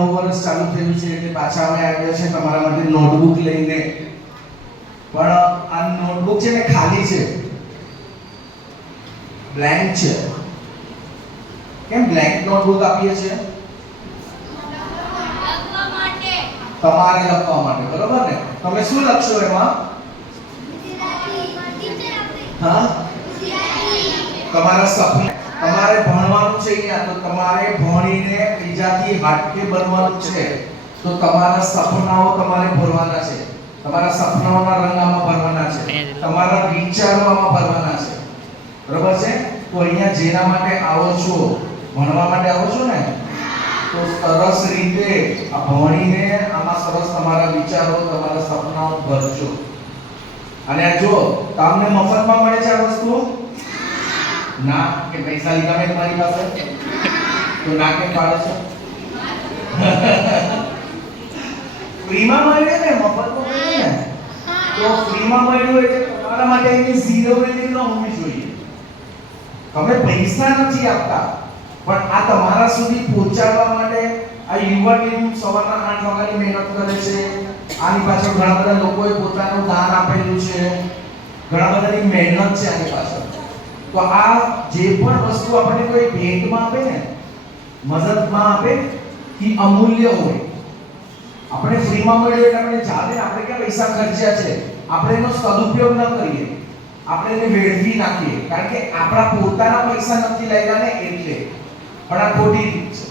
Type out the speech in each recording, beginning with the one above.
વર્ષ ચાલુ થયું છે એટલે પાછા અમે આવ્યા છે તમારા માટે નોટબુક લઈને. પણ આ નોટબુક છે ને ખાલી છે. બ્લેન્ક છે. કેમ બ્લેન્ક નોટબુક આપીએ છીએ તમારે લખવા માટે બરોબર ને? તમે શું લખશો એમાં? હા? તમારા સપના. તમારે ભણવાનું છે અહીંયા તો તમારે ભણીને બીજાથી હાટકે બનવાનું છે. તો તમારા સપનાઓ તમારે ભરવાના છે. તમારા સપનાઓના રંગ આમાં ભરવાના છે. તમારા વિચારો આમાં ભરવાના છે. બરોબર છે? તો અહીંયા જેના માટે આવો છો ભણવા માટે આવો છો ને? તો સરસ રીતે આ ભણીને આમાં સરસ તમારા વિચારો તમારા સપનાઓ ભરજો. અને આ જો તમને મફતમાં મળે છે આ વસ્તુ ના કે પૈસા લીધા મેં તમારી પાસે? તો ના કે પાડો છે? ફ્રીમાં મળ્યું ને, મફત તો મળ્યું ને. તો ફ્રીમાં મળ્યું એટલે તમારા માટે એની ઝીરો વેલ્યુ ન હોવી જોઈએ. તમે પૈસા નથી આપતા, પણ આ તમારા સુધી પહોંચાડવા માટે આ યુવા ટીમ સવારના આઠ વાગ્યાની મહેનત કરે છે. આની પાછળ ઘણા બધા લોકોએ પોતાનું દાન આપેલું છે. ઘણા બધાની મહેનત છે આની પાછળ. તો આ જે પણ વસ્તુ આપણને કોઈ ભેટમાં આપે ને, મદદમાં આપે એ અમૂલ્ય હોય. આપણે ફ્રીમાં મળ્યું એટલે આપણે ચાલે, આપણે ક્યાં પૈસા ખર્ચ્યા છે? આપણે એનો સદુપયોગ ન કરીએ. આપણે એને વેડફી નાખીએ. કારણ કે આપણા પોતાના પૈસા નથી લાગ્યા ને એટલે. પણ આ ખોટી રીત છે.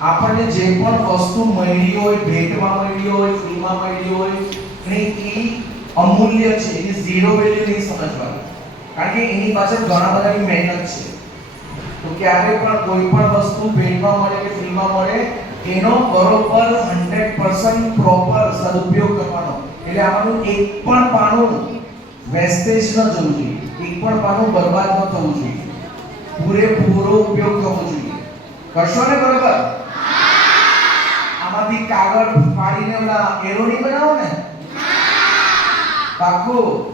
આપણને જે પણ વસ્તુ મળી હોય ભેટમાં મળી હોય, ફ્રીમાં મળી હોય ને એ અમૂલ્ય છે એ ઝીરો વેલ્યુ નહીં સમજવાની. કારણ કે એની પાછળ ઘણા બધાની મહેનત છે. તો ક્યારે પણ કોઈ પણ વસ્તુ ભેટમાં મળે કે ફ્રીમાં મળે, એનો બરોબર 100% પ્રોપર સદુપયોગ કરવાનો. એટલે આપણું એક પણ પાનું વેસ્ટેજ ન જવું જોઈએ. એક પણ પાનું બરબાદ ન થવું જોઈએ. પૂરેપૂરો ઉપયોગ થવો જોઈએ. કરશો ને બરોબર? આમાંથી કાગળ ફાડીને ઓલા એરો નહીં બનાવો ને? પાકું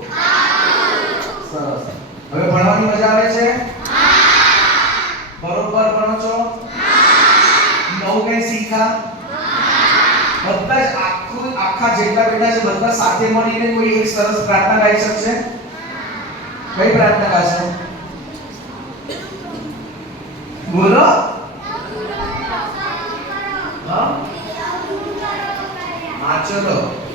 સરસ. હવે ભણવાની મજા આવે છે? બરોબર ભણો છો? નવું કઈ શીખા? બધા જ આખું આખા જેટલા બેટા છે, બધા સાથે મળીને કોઈ એક સરસ પ્રાર્થના ગાઈ શકશે? કઈ પ્રાર્થના ગાશો? બોલો. હા? હા, ચલો.